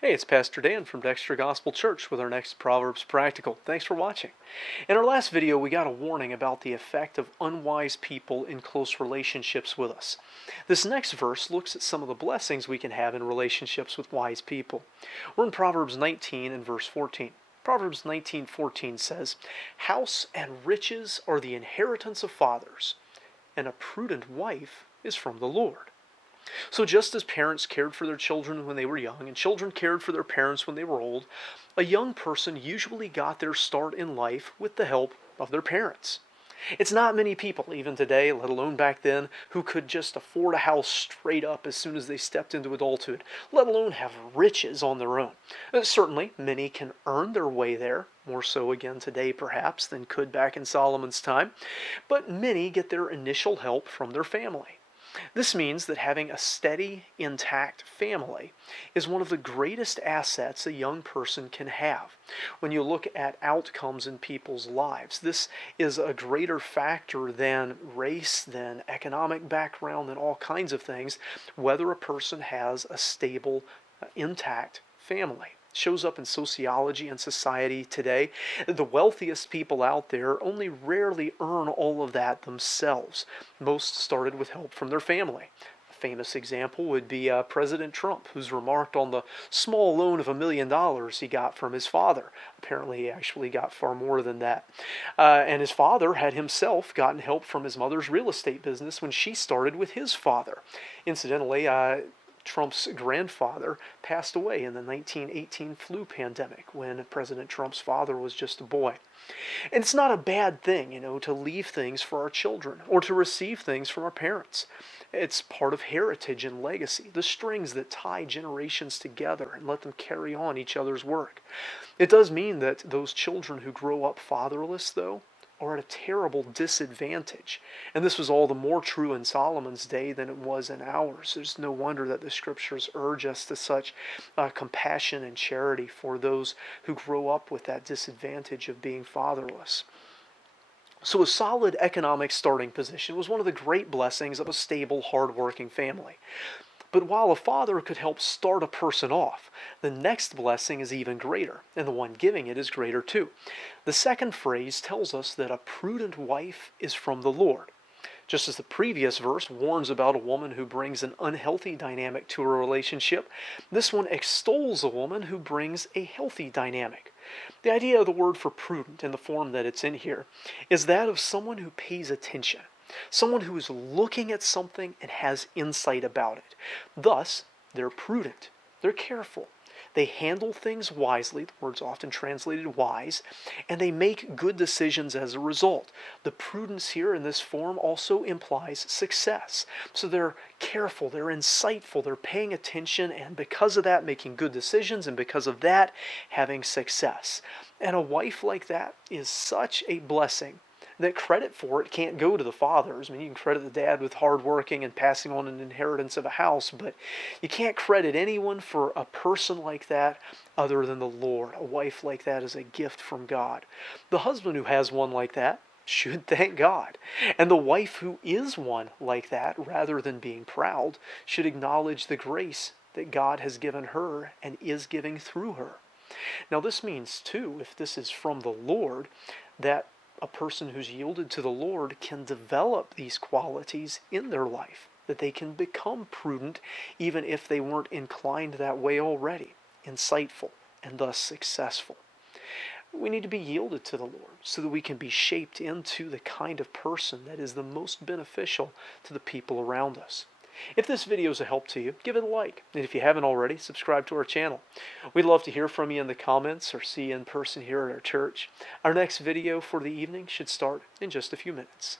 Hey, it's Pastor Dan from Dexter Gospel Church with our next Proverbs Practical. Thanks for watching. In our last video, we got a warning about the effect of unwise people in close relationships with us. This next verse looks at some of the blessings we can have in relationships with wise people. We're in Proverbs 19 and verse 14. Proverbs 19:14 says, "House and riches are the inheritance of fathers, and a prudent wife is from the Lord." So just as parents cared for their children when they were young, and children cared for their parents when they were old, a young person usually got their start in life with the help of their parents. It's not many people, even today, let alone back then, who could just afford a house straight up as soon as they stepped into adulthood, let alone have riches on their own. Certainly, many can earn their way there, more so again today perhaps than could back in Solomon's time, but many get their initial help from their family. This means that having a steady, intact family is one of the greatest assets a young person can have. When you look at outcomes in people's lives, this is a greater factor than race, than economic background, than all kinds of things, whether a person has a stable, intact family. Shows up in sociology and society today. The wealthiest people out there only rarely earn all of that themselves. Most started with help from their family. A famous example would be President Trump, who's remarked on the small loan of $1 million he got from his father. Apparently he actually got far more than that. And his father had himself gotten help from his mother's real estate business when she started with his father. Incidentally, Trump's grandfather passed away in the 1918 flu pandemic when President Trump's father was just a boy. And it's not a bad thing, to leave things for our children or to receive things from our parents. It's part of heritage and legacy, the strings that tie generations together and let them carry on each other's work. It does mean that those children who grow up fatherless, though, are at a terrible disadvantage. And this was all the more true in Solomon's day than it was in ours. There's no wonder that the scriptures urge us to such compassion and charity for those who grow up with that disadvantage of being fatherless. So a solid economic starting position was one of the great blessings of a stable, hard-working family. But while a father could help start a person off, the next blessing is even greater, and the one giving it is greater too. The second phrase tells us that a prudent wife is from the Lord. Just as the previous verse warns about a woman who brings an unhealthy dynamic to a relationship, this one extols a woman who brings a healthy dynamic. The idea of the word for prudent in the form that it's in here is that of someone who pays attention. Someone who is looking at something and has insight about it. Thus, they're prudent. They're careful. They handle things wisely, the word's often translated wise, and they make good decisions as a result. The prudence here in this form also implies success. So they're careful, they're insightful, they're paying attention, and because of that, making good decisions, and because of that, having success. And a wife like that is such a blessing that credit for it can't go to the fathers. I mean, you can credit the dad with hard working and passing on an inheritance of a house, but you can't credit anyone for a person like that other than the Lord. A wife like that is a gift from God. The husband who has one like that should thank God. And the wife who is one like that, rather than being proud, should acknowledge the grace that God has given her and is giving through her. Now this means too, if this is from the Lord, that a person who's yielded to the Lord can develop these qualities in their life, that they can become prudent even if they weren't inclined that way already, insightful, and thus successful. We need to be yielded to the Lord so that we can be shaped into the kind of person that is the most beneficial to the people around us. If this video is a help to you, give it a like. And if you haven't already, subscribe to our channel. We'd love to hear from you in the comments or see you in person here at our church. Our next video for the evening should start in just a few minutes.